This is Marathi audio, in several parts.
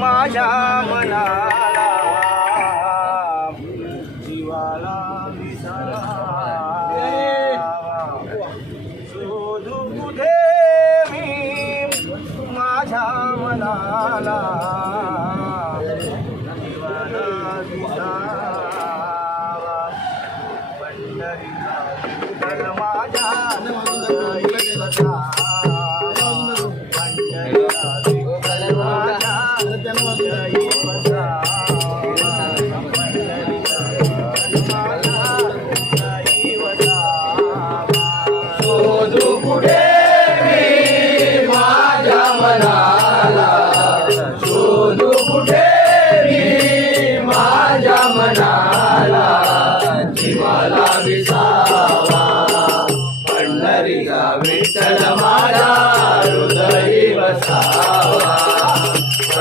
माझ्या मनाला जीवाला शोधू कुठे मी? माझ्या मनाला.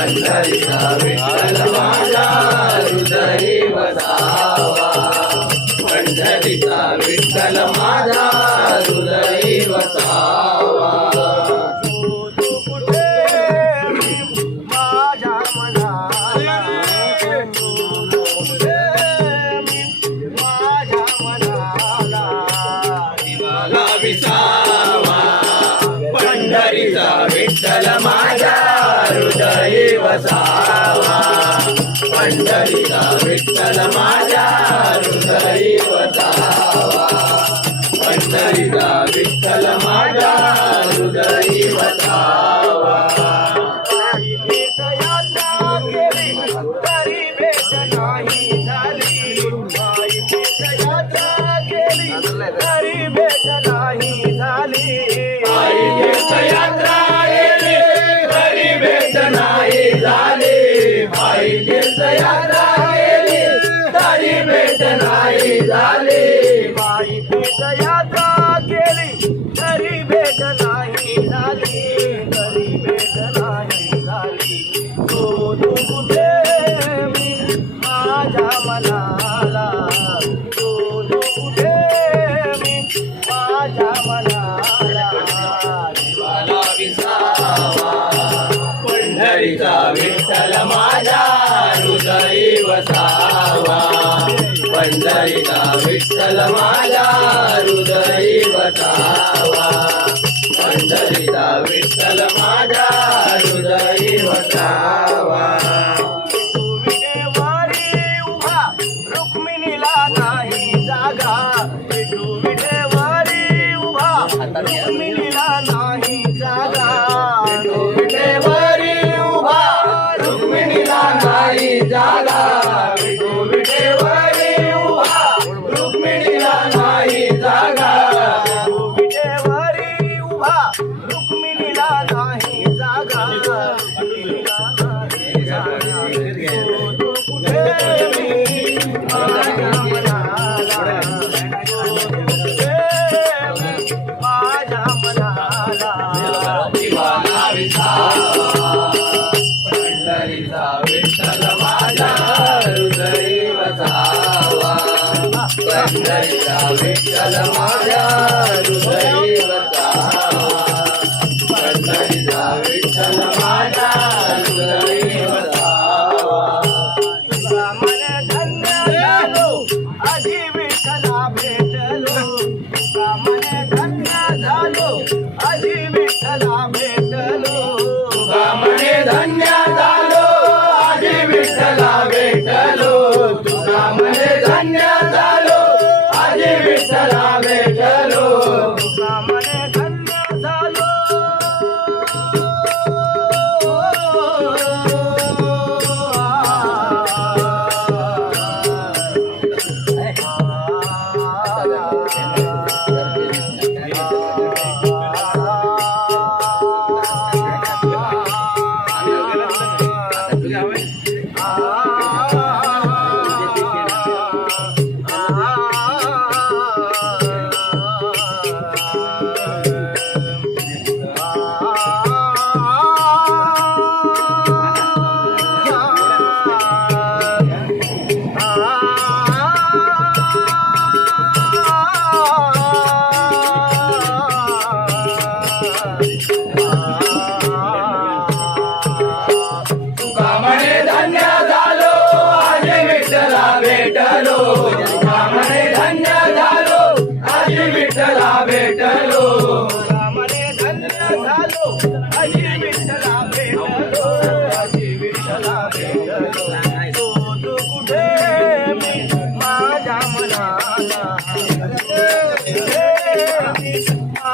पंढरीचा विठ्ठल माझा हृदयी बसावा पंढरीचा विठ्ठल माझा हृदयी वसावा विसावा पंढरीचा विठ्ठल हृदयी वसावा पंढरीचा विठ्ठल माझ्या हृदयी वसावा पंढरीचा विठ्ठल माझ्या वसावा तरी भेट नाही आई भेट गेली तरी भेट नाही झाली. आई भेट यात्रा तरी भेट नाही झाली. तरी भेट नाही झाली. शोधू कुठे मी? माझ्या मनाला. शोधू कुठे मी? माझ्या मनाला. पंढरीचा विठ्ठल माझ्या हृदयी वसावा पंढरीचा विठ्ठल माझ्या हृदयी वसावा रुक्मिणीला नाही जागा. विठू विटेवारी उभा रुक्मिणीला नाही जागा. विठेवरी उभा रुक्मिणीला नाही जागा. पंढरीचा विठ्ठल माझ्या हृदयी वसावा विठ्ठल माझ्या हृदयी तुला मन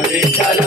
विठ्ठल